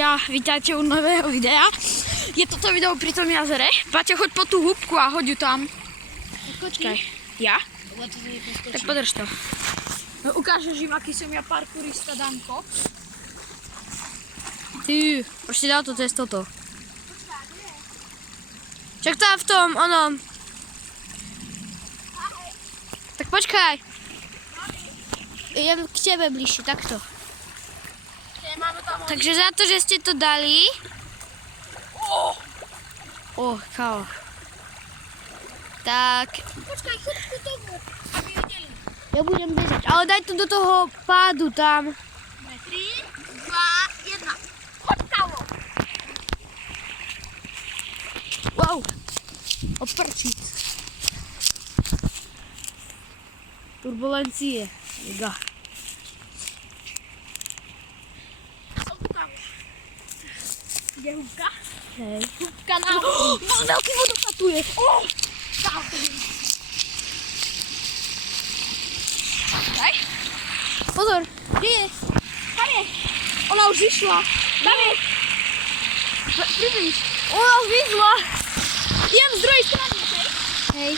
ľudia, vítajte u nového videa. Je toto video pri tom jazere. Paťo, choď po tú húbku a hoď ju tam. Počkaj. Ja? Tak podrž to. No, ukážeš im, aký som ja parkourista, Danko. Ty, už ti dal to cez toto. Čak tam v tom, onom. Tak počkaj. Idem k tebe bližšie, takto. Takže za to, že ste to dali... kávo. Tak... Počkaj, choď ku tomu, aby videli. Ja budem bežať, ale daj to do toho pádu tam. 3, 2, 1. Choď, kávo. Wow. Oprčiť. Turbulencie. Mega. Kde húbka? Hej. Húbka na... Veľký vodopád tu je. Kávo. Daj. Pozor. Kde je? Tam je. Ona už vyšla. Tam je. Približ. Ona už vyšla. Idem z druhej strany, hej? Hej.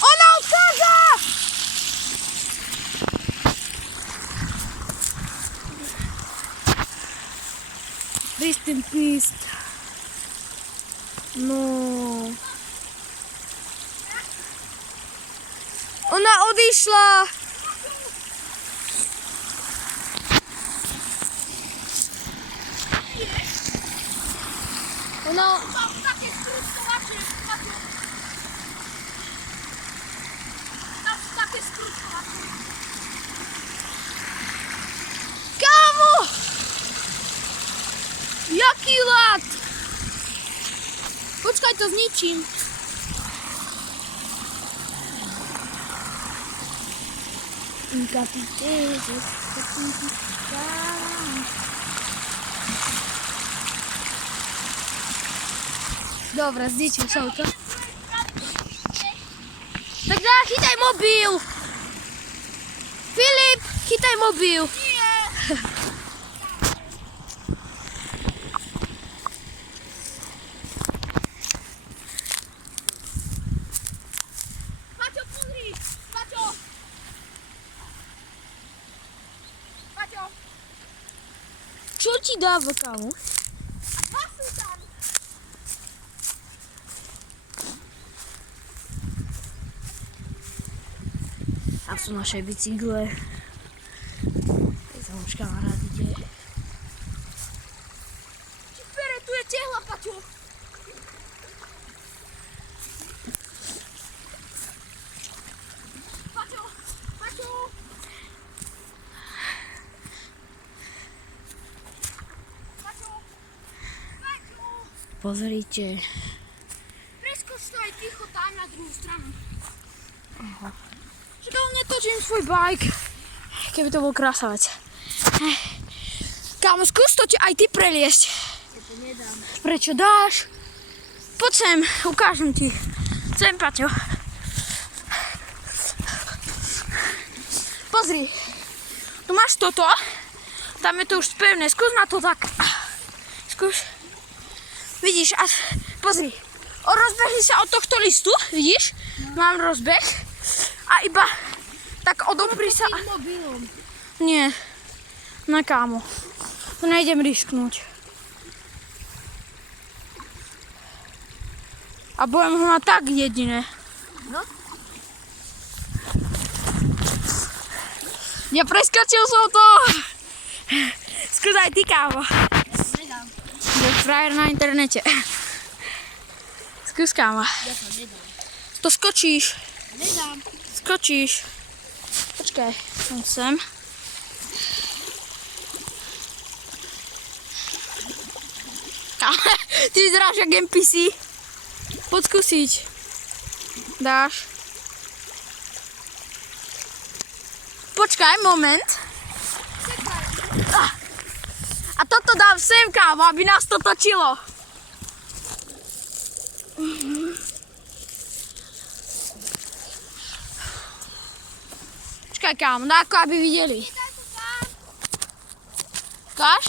Ona odchádza! Rest in peace. No. Ona odišla. Ona... Tam také skrutkovače. Tam sú také skrutkovače. Kámo! Jaký ľad? Počkaj, to zničím. Dobre, zničím sa to. Tak dá, chytaj mobil. Filip, chytaj mobil. Nie. Paťo, pozri. Paťo. Paťo. Čo ti dáva, kámo? Dva sú tam. Tam sú naše bicykle. Teď sa už kamarát ide. Či pere, tu je tehla, Paťo. Paťo. Paťo. Paťo. Paťo. Pozrite. Preskoč to aj ticho tam na druhú stranu. Že ale netočím svoj bike. Keby to bol krásavec. Kámo, skús to aj ty preliesť. Ja to nedám. Prečo dáš? Poď sem, ukážem ti. Sem, Paťo. Pozri. Tu máš toto. Tam je to už pevné. Skús na to tak. Skús. Vidíš, a pozri. Rozbehni sa od tohto listu. Vidíš? Mám rozbeh. A iba tak odopri sa. Mobilom. Nie. Na kámo. To nejdem risknúť. A budem ho mať tak jediné. No. Ja preskočil som to. Skús aj ty, kámo. Ja to nedám. Je frajer na internete. Skús, kámo. Ja to nedám. To skočíš. Nedám. Skočíš. Počkaj, som sem. Ty vyzeráš jak NPC. Poď skúsiť. Dáš. Počkaj, moment. A toto dám sem, kámo, aby nás to točilo. Počkaj, kámo, ako aby videli. Daj to tam. Ukáž?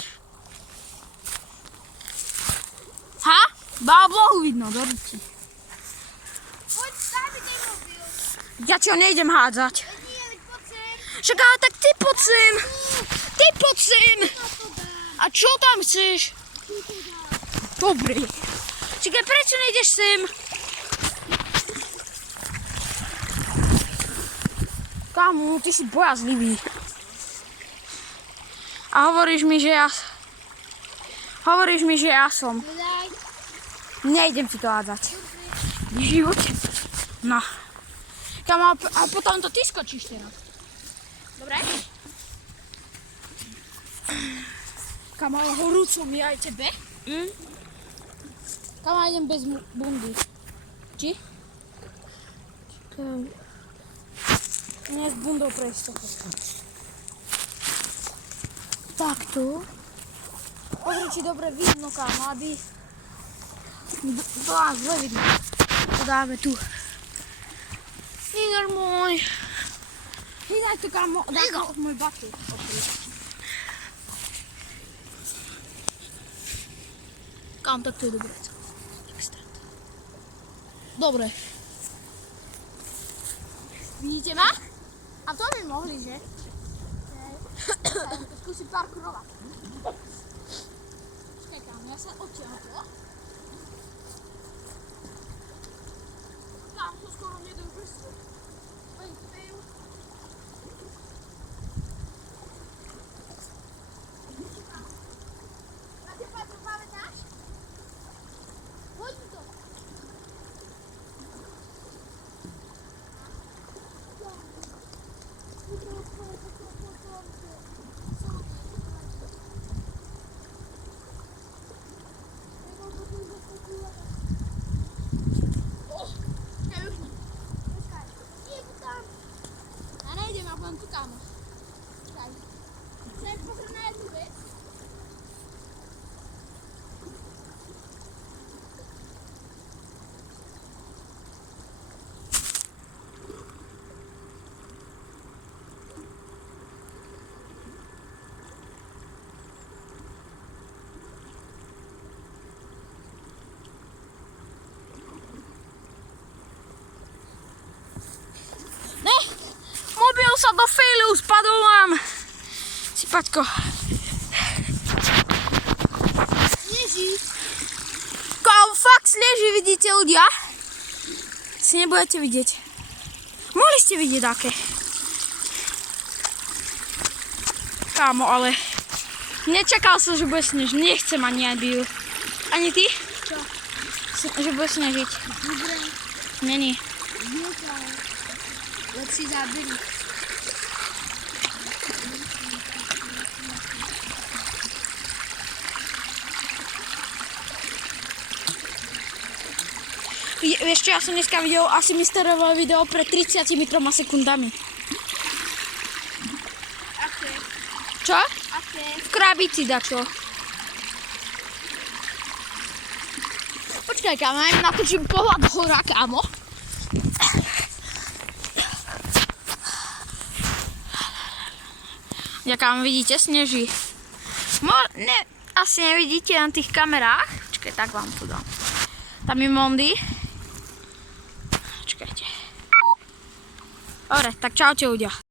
Ha? Bá Bohu vidno, do ruky. Poď, daj mi ten mobil. Ja ti ho nejdem hádzať. Nie, veď poď sem. Však ale tak ty poď sem. Ty poď sem. No to dá. A čo tam chceš? Tu to dá. Dobre. Čakaj, prečo nejdeš sem? Kámo, ty si bojazlivý. A hovoríš mi, že ja... Hovoríš mi, že ja som. Daj. Nejdem ti to hádzať. V živote. No. Kámo, a potom to ty skočíš teraz. Dobre? Kámo, ale horúco mi aj tebe. Kámo, idem bez bundy. Či? Nie s bundou pre istotu. Takto. Pozri, či dobre vidno, kámo, aby... To nás zle vidno. To dáme tu. Igor môj. Hýdaj to, kámo, daj to môj baky. Kámo, tak to je dobré. Dobre. Vidíte ma? A to by mohli, že? Skúsim parkurovať. Počkaj, kámo, ja sa odtiaľ to. Kámo, to skoro nedú vrstvu. Oni spejú. Na teba to pamätáš? Poď mi to. Ja nejdem, ja budem tu, kámo. Chceš pozrieť na jednu vec? Ne, mobil sa do failu, spadol nám. Si Paťko. Sneží. Kámo, fakt sneží, vidíte ľudia? Si nebudete vidieť. Mohli ste vidieť aké. Kámo, ale nečakal som, že bude snežiť. Nechcem ani aby. Ani ty? Čo? Že bude snežiť. Dobre. Není. Zniuka. Lepší zábery. Vieš čo, ja som dneska videl asi misterové video pred 33 sekundami. Aké? Čo? Aké? V krabici dačo. Počkaj, kámo, ja natočím pohľad hora, kámo. Ja kámo, vidíte, sneží. Asi nevidíte na tých kamerách. Počkaj, tak vám to dám. Tam je Mondy. Počkajte. Dobre, tak čaute ľudia.